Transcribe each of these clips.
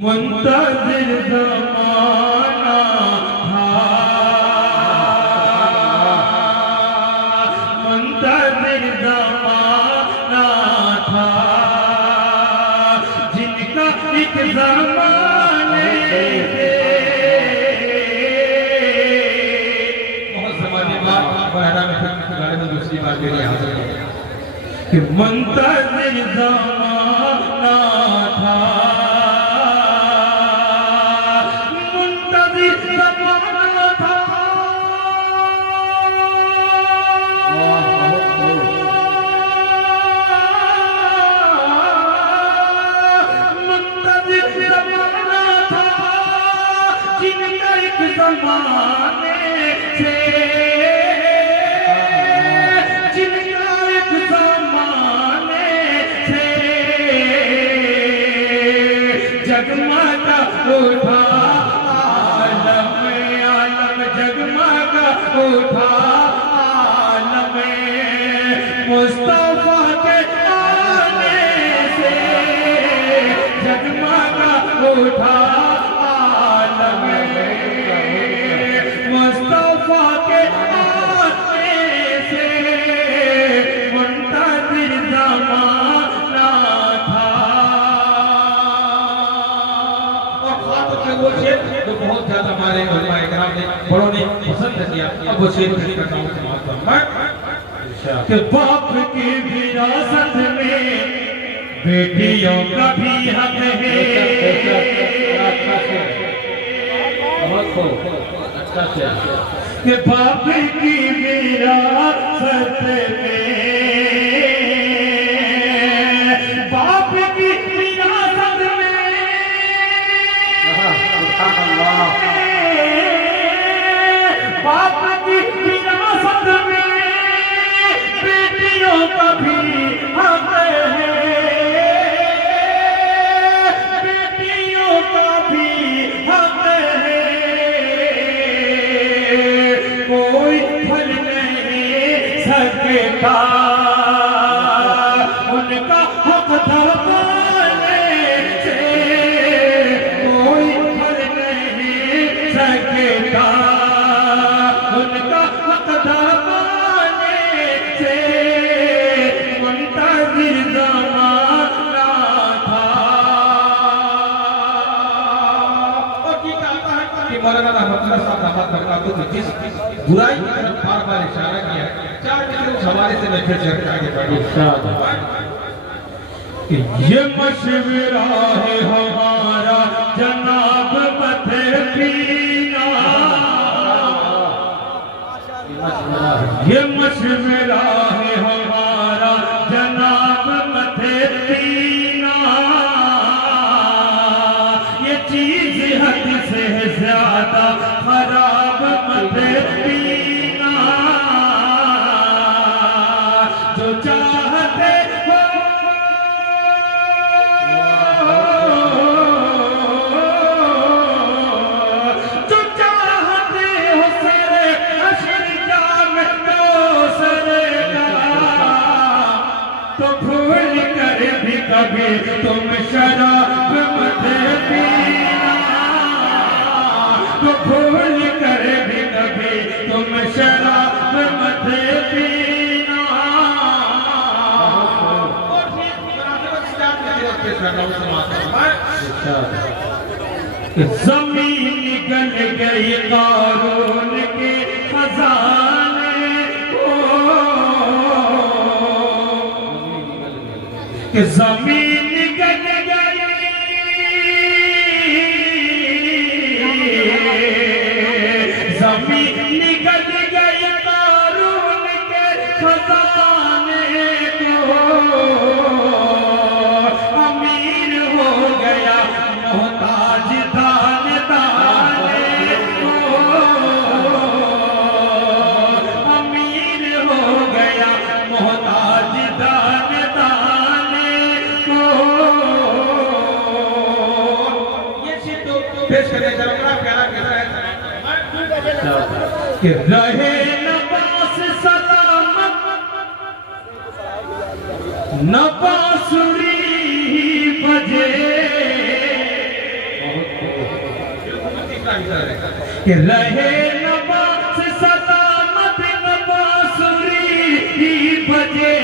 मुंतज़िर ज़माना था, मुंतज़िर ज़माना था, जिनका एक ज़माने से बहुत ज़माने बाद बहरा में गाने में दूसरी बार मेरी हाजिर है कि मुंतज़िर ज़माना था, मुंतज़िर ज़माना था, मुंतज़िर ज़माना था, जिनका एक ज़माने से जगमगा उठा आलम आलम, जगमगा उठा आलम मुस्तफा के आने से, जगमगा उठा आलम मुस्तफा के आने से, मुंतज़िर ज़माना था। वो शेर जो बहुत ज्यादा हमारे उलमाए किराम ने बड़ों ने पसंद किया, अब वो शेर पेश करता हूँ समाज पर कि बाप की विरासत में बेटियों का भी हक है, कि बाप की विरासत में, बाप की विरासत में, बाप की विरासत में बेटियों का भी हक है, बेटियों का भी हक है, कोई फल नहीं सकता उनका हक दबाने से, कोई फल नहीं सकता उनका हक दबाने से, मुंतज़िर ज़माना था। और ठीक आता है कि मौलाना रहमतुल्लाह साहब दामद बरकातुहू ने जिस बुराई की तरफ बार बार इशारा किया है, चार मिनट उस हवाले से मैं फिर चर्चा आगे बढ़ी। ये मशवरा है हमारा जनाब मथे पीना, ये मशवरा है हमारा जनाब मथे पीना, ये चीज हद से ज्यादा खराब मथे पीना, जो चाहते हो कभी तुम शराब मत पीना, तो भूल कर भी कभी तुम शराब मत पीना। ज़मीन निकल गई कारून के खजाने को, कि ज़मीन निकल गई, ज़मीन निकल गई कारून के खजाने को, अमीर हो गया मोहताज दाने दाने को, अमीर हो गया मोहताज दाने दाने को। ये चीज तो पेश करने जा रहा हूं, प्यारा कहता है कि रहे नबास सलामत न बांसुरी बजे, कि रहे नवास सलामत नवासुरी बजे,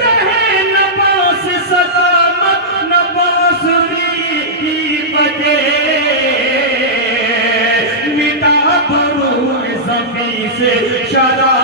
रहे नवास सलामत नवासुरी बजे, मिटा भरू जमी से शरा